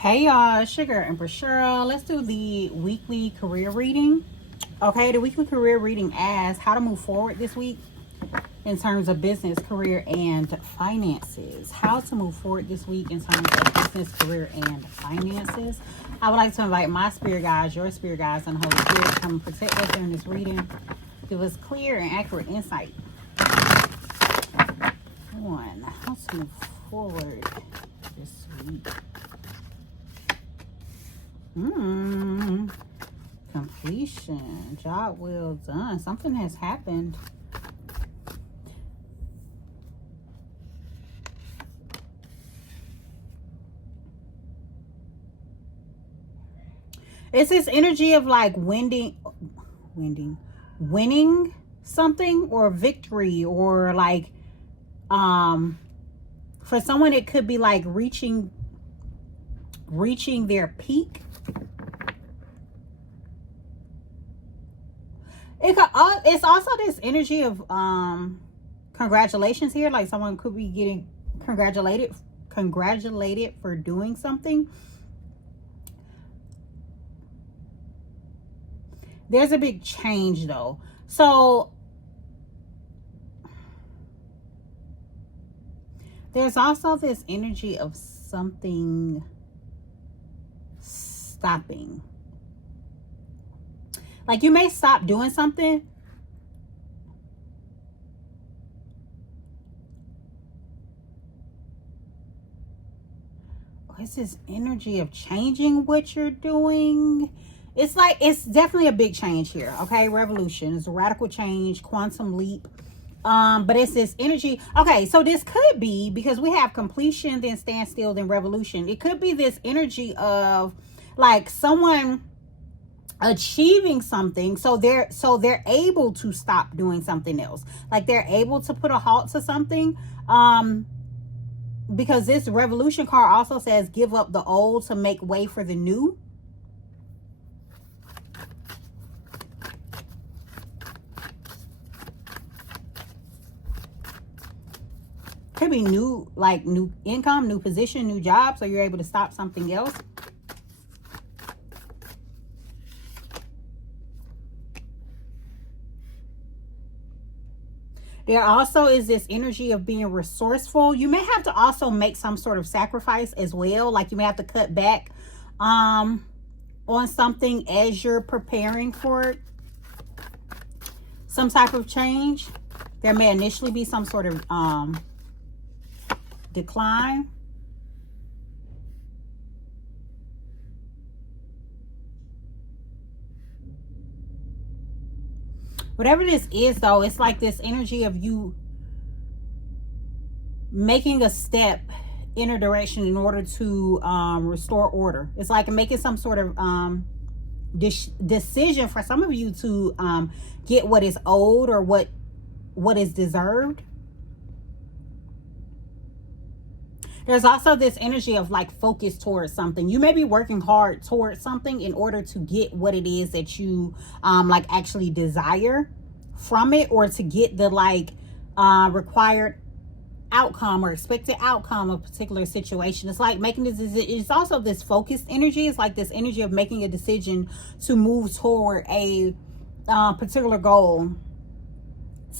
Hey y'all, Sugar and Cheryl. Let's do the weekly career reading. Okay, the weekly career reading asks how to move forward this week in terms of business, career, and finances. How to move forward this week in terms of business, career, and finances. I would like to invite my spirit guides, your spirit guides, and the Holy Spirit to come protect us during this reading. Give us clear and accurate insight on how to move forward this week. Completion. Job well done. Something has happened. It's this energy of like winning something, or victory, or like for someone it could be like reaching their peak. It's also this energy of congratulations here, like someone could be getting congratulated for doing something. There's a big change though. So there's also this energy of something stopping. Like you may stop doing something. It's this energy of changing what you're doing. It's like, it's definitely a big change here. Okay, revolution is a radical change, quantum leap. But it's this energy. Okay, so this could be, because we have completion, then standstill, then revolution. It could be this energy of like someone achieving something, so they're able to stop doing something else. Like they're able to put a halt to something. Because this revolution card also says give up the old to make way for the new. Could be new, like new income, new position, new job, so you're able to stop something else. There also is this energy of being resourceful. You may have to also make some sort of sacrifice as well. Like you may have to cut back on something as you're preparing for some type of change. There may initially be some sort of decline. Whatever this is though, it's like this energy of you making a step in a direction in order to restore order. It's like making some sort of decision for some of you to get what is owed, or what is deserved. There's also this energy of like focus towards something. You may be working hard towards something in order to get what it is that you like actually desire from it, or to get the like required outcome or expected outcome of a particular situation. It's like making this. It's also this focused energy. It's like this energy of making a decision to move toward a particular goal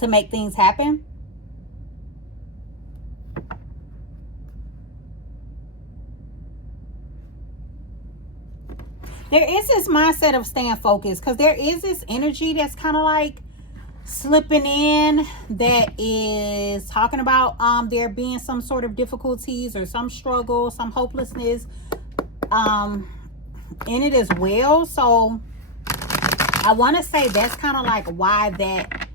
to make things happen. There is this mindset of staying focused, because there is this energy that's kind of like slipping in, that is talking about there being some sort of difficulties or some struggle, some hopelessness in it as well. So I want to say that's kind of like why that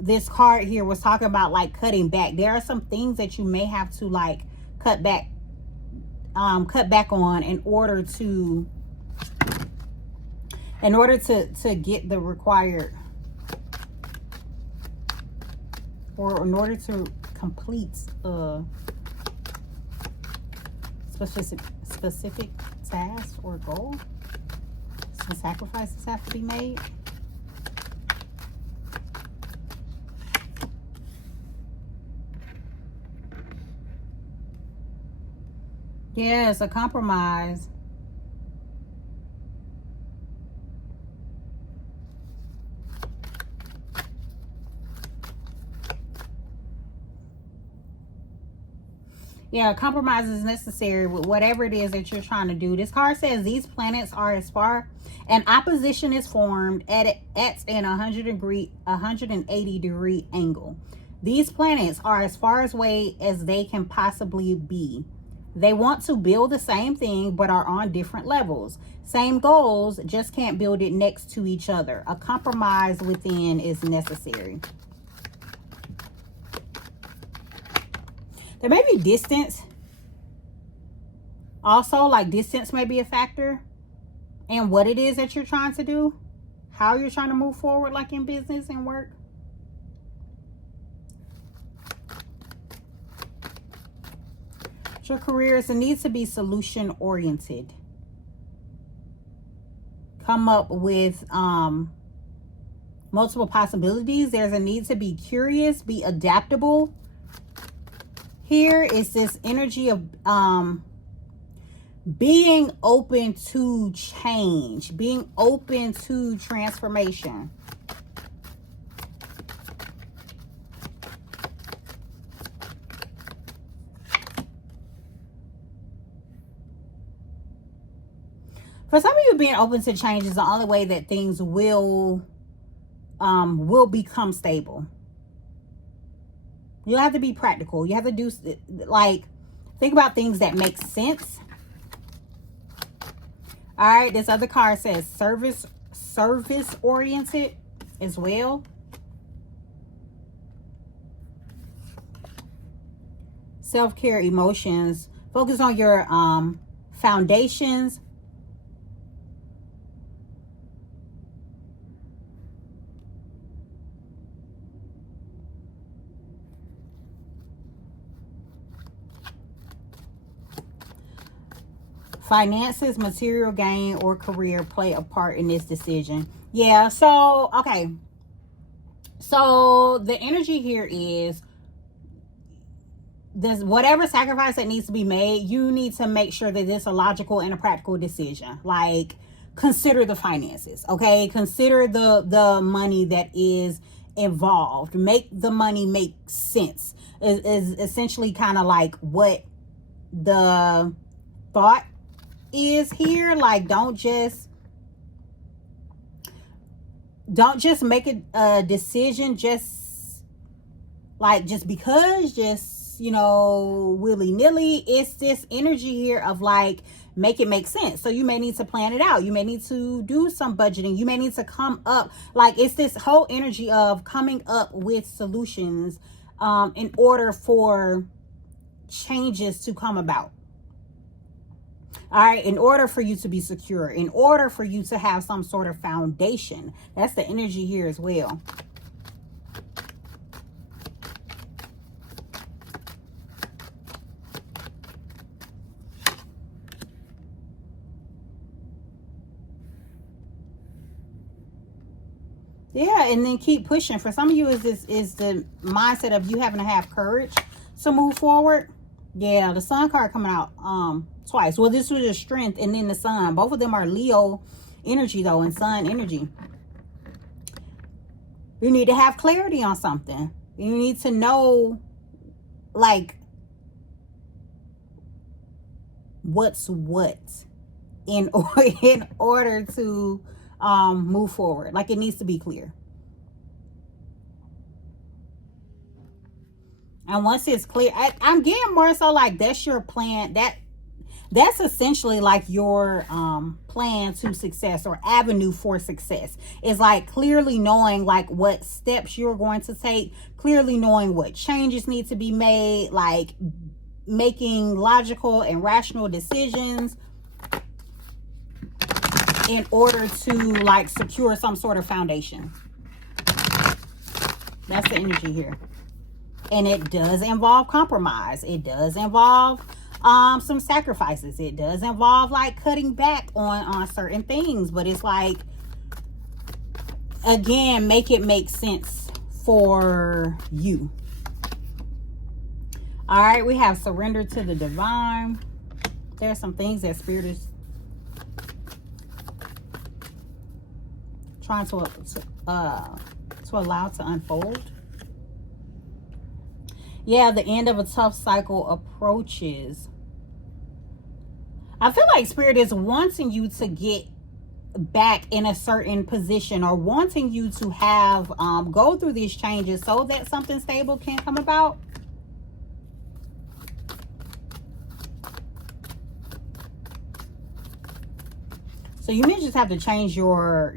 this card here was talking about like cutting back. There are some things that you may have to like cut back on in order to get the required, or in order to complete a specific task or goal. Some sacrifices have to be made. Yes, a compromise. Yeah, compromise is necessary with whatever it is that you're trying to do. This card says these planets are as far an opposition is formed at an 180-degree angle. These planets are as far away as they can possibly be. They want to build the same thing but are on different levels. Same goals, just can't build it next to each other. A compromise within is necessary. There may be distance. Also, like distance may be a factor in what it is that you're trying to do, how you're trying to move forward, like in business and work. Your career is, it needs to be solution oriented. Come up with multiple possibilities. There's a need to be curious, be adaptable. Here is this energy of being open to change, being open to transformation. For some of you, being open to change is the only way that things will become stable. You have to be practical. You have to do, like, think about things that make sense. All right, this other card says service oriented as well. Self-care, emotions. Focus on your foundations. Finances, material gain, or career play a part in this decision. Yeah, so, okay. So, the energy here is this, whatever sacrifice that needs to be made, you need to make sure that it's a logical and a practical decision. Like, consider the finances, okay? Consider the money that is involved. Make the money make sense. Is essentially kind of like what the thought is here. Like, don't just make a decision just because, you know, willy-nilly. It's this energy here of like, make it make sense. So you may need to plan it out. You may need to do some budgeting. You may need to come up, like, it's this whole energy of coming up with solutions in order for changes to come about. All right, in order for you to be secure, in order for you to have some sort of foundation. That's the energy here as well. Yeah, and then keep pushing. For some of you, is the mindset of you having to have courage to move forward. Yeah, the Sun card coming out twice. Well, this was your strength and then the Sun. Both of them are Leo energy though, and Sun energy. You need to have clarity on something. You need to know, like, what's what in order to move forward. Like, it needs to be clear. And once it's clear, I'm getting more so like that's your plan. That's essentially like your plan to success or avenue for success. Is like clearly knowing like what steps you're going to take, clearly knowing what changes need to be made, like making logical and rational decisions in order to like secure some sort of foundation. That's the energy here. And it does involve compromise. It does involve some sacrifices. It does involve like cutting back on certain things. But it's like, again, make it make sense for you. All right, we have surrender to the divine. There's some things that Spirit is trying to allow to unfold. Yeah, the end of a tough cycle approaches. I feel like Spirit is wanting you to get back in a certain position, or wanting you to have go through these changes so that something stable can come about. So you may just have to change your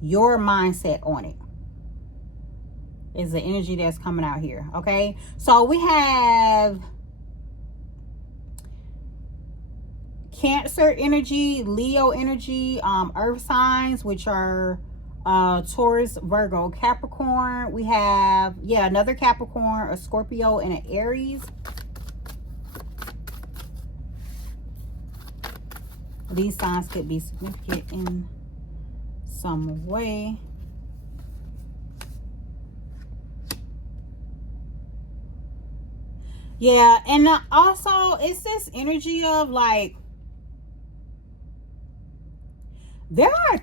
mindset on it. Is the energy that's coming out here. Okay, so we have Cancer energy, Leo energy, earth signs, which are Taurus, Virgo, Capricorn. We have, yeah, another Capricorn, a Scorpio, and an Aries. These signs could be significant in some way. Yeah, and also it's this energy of like, there are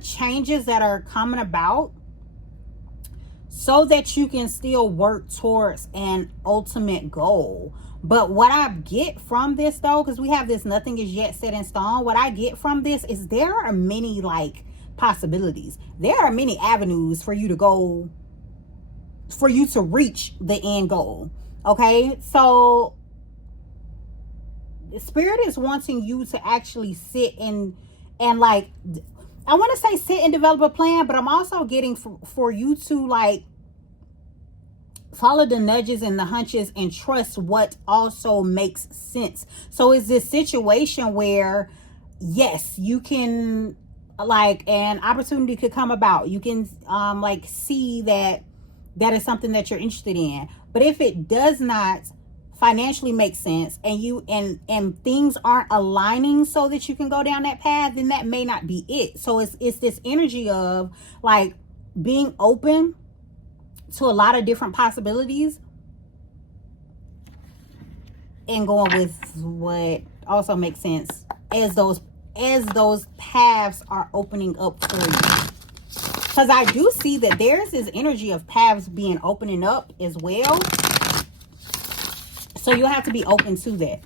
changes that are coming about so that you can still work towards an ultimate goal. But what I get from this, though, because we have this nothing is yet set in stone, what I get from this is there are many like possibilities. There are many avenues for you to go, for you to reach the end goal. Okay, so Spirit is wanting you to actually sit and like, I want to say sit and develop a plan, but I'm also getting for you to like follow the nudges and the hunches and trust what also makes sense. So it's this situation where, yes, you can, like, an opportunity could come about. You can like see that is something that you're interested in. But if it does not financially make sense, and you and things aren't aligning so that you can go down that path, then that may not be it. So it's this energy of like being open to a lot of different possibilities and going with what also makes sense as those paths are opening up for you. Because I do see that there's this energy of paths opening up as well. So you'll have to be open to that.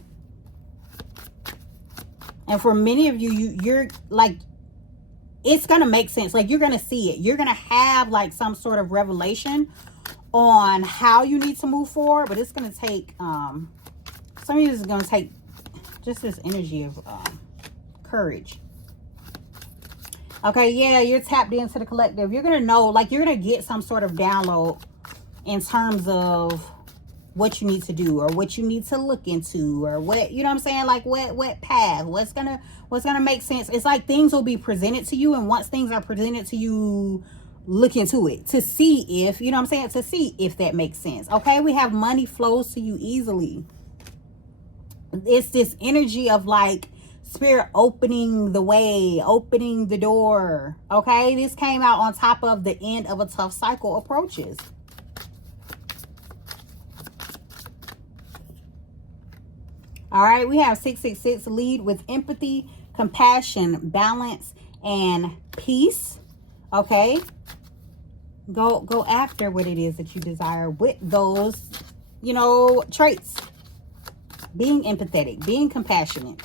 And for many of you, you're like, it's going to make sense. Like, you're going to see it. You're going to have like some sort of revelation on how you need to move forward. But it's going to take, some of you is going to take just this energy of courage. Okay, yeah, you're tapped into the collective. You're going to know, like, you're going to get some sort of download in terms of what you need to do, or what you need to look into, or what, you know what I'm saying? Like what path, what's gonna make sense. It's like things will be presented to you, and once things are presented to you, look into it to see if, you know what I'm saying, to see if that makes sense. Okay, we have money flows to you easily. It's this energy of like Spirit opening the way, opening the door. Okay, this came out on top of the end of a tough cycle approaches. All right, we have 666, lead with empathy, compassion, balance, and peace. Okay, go after what it is that you desire with those, you know, traits. Being empathetic, being compassionate,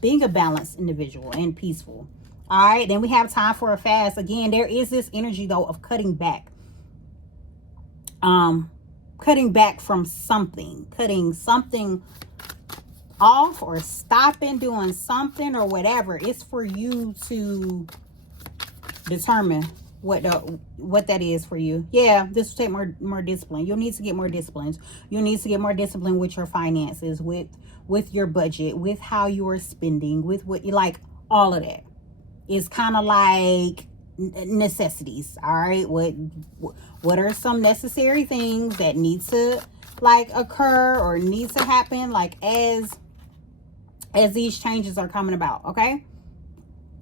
being a balanced individual, and peaceful. All right, then we have time for a fast. Again, there is this energy though of cutting back. Cutting back from something, cutting something off, or stopping doing something, or whatever. It's for you to determine what that is for you. Yeah, this will take more discipline. You'll need to get more disciplines. You'll need to get more discipline with your finances, with your budget, with how you're spending, with what you like. All of that is kind of like necessities. All right, what are some necessary things that need to like occur or need to happen, like as these changes are coming about. Okay,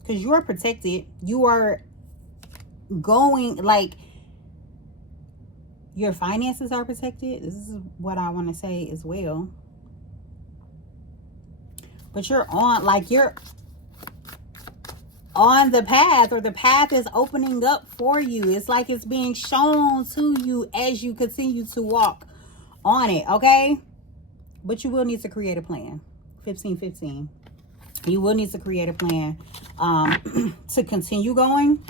because you are protected. You are going, like, Your finances are protected. This is what I want to say as well. But you're on, like, you're on the path, or the path is opening up for you. It's like it's being shown to you as you continue to walk on it, okay? But you will need to create a plan. 1515. You will need to create a plan to continue going,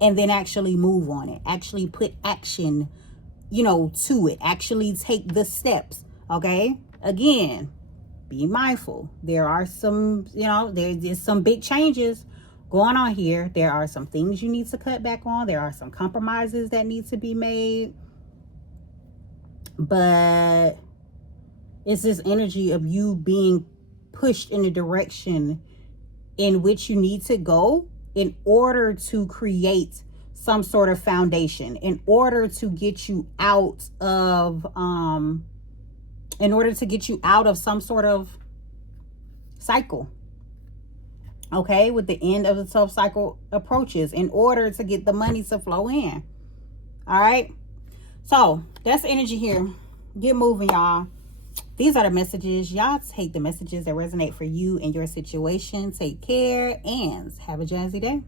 and then actually move on it. Actually put action, to it. Actually take the steps, okay? Again, be mindful. There are some, there's some big changes going on here. There are some things you need to cut back on. There are some compromises that need to be made. But it's this energy of you being pushed in the direction in which you need to go in order to create some sort of foundation, in order to get you out of some sort of cycle, okay, with the end of the tough cycle approaches, in order to get the money to flow in. All right, so that's energy here. Get moving, y'all. These are the messages. Y'all take the messages that resonate for you and your situation. Take care and have a jazzy day.